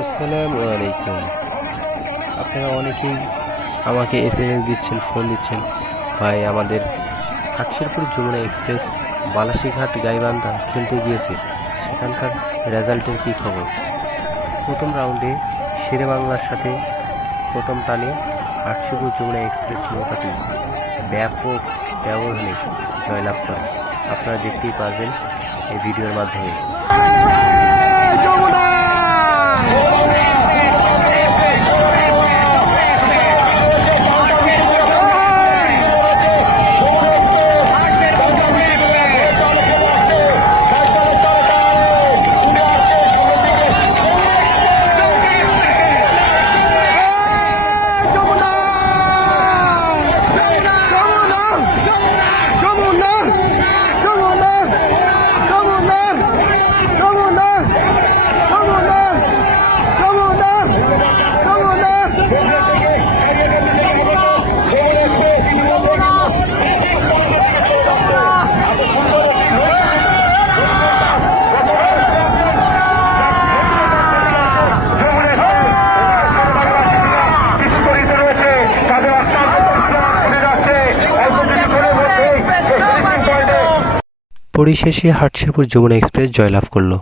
আসসালামু আলাইকুম। আপনারা অনেকেই আমাকে এস এম এস দিচ্ছেন ফোন দিচ্ছেন। ভাই, আমাদের হাটশেরপুর যমুনা এক্সপ্রেস বালাসীঘাট গাইবান্ধা খেলতে গিয়েছে। সেখানকার রেজাল্টের কী খবর? প্রথম রাউন্ডে শেরে বাংলার সাথে প্রথম টানে হাটশেরপুর যমুনা এক্সপ্রেস নৌকাটি ব্যাপক ব্যবধানে জয়লাভ করে। আপনারা দেখতেই পারবেন এই ভিডিওর মাধ্যমে। পরিশেষে হাটশেরপুর যমুনা এক্সপ্রেস জয়লাভ করল।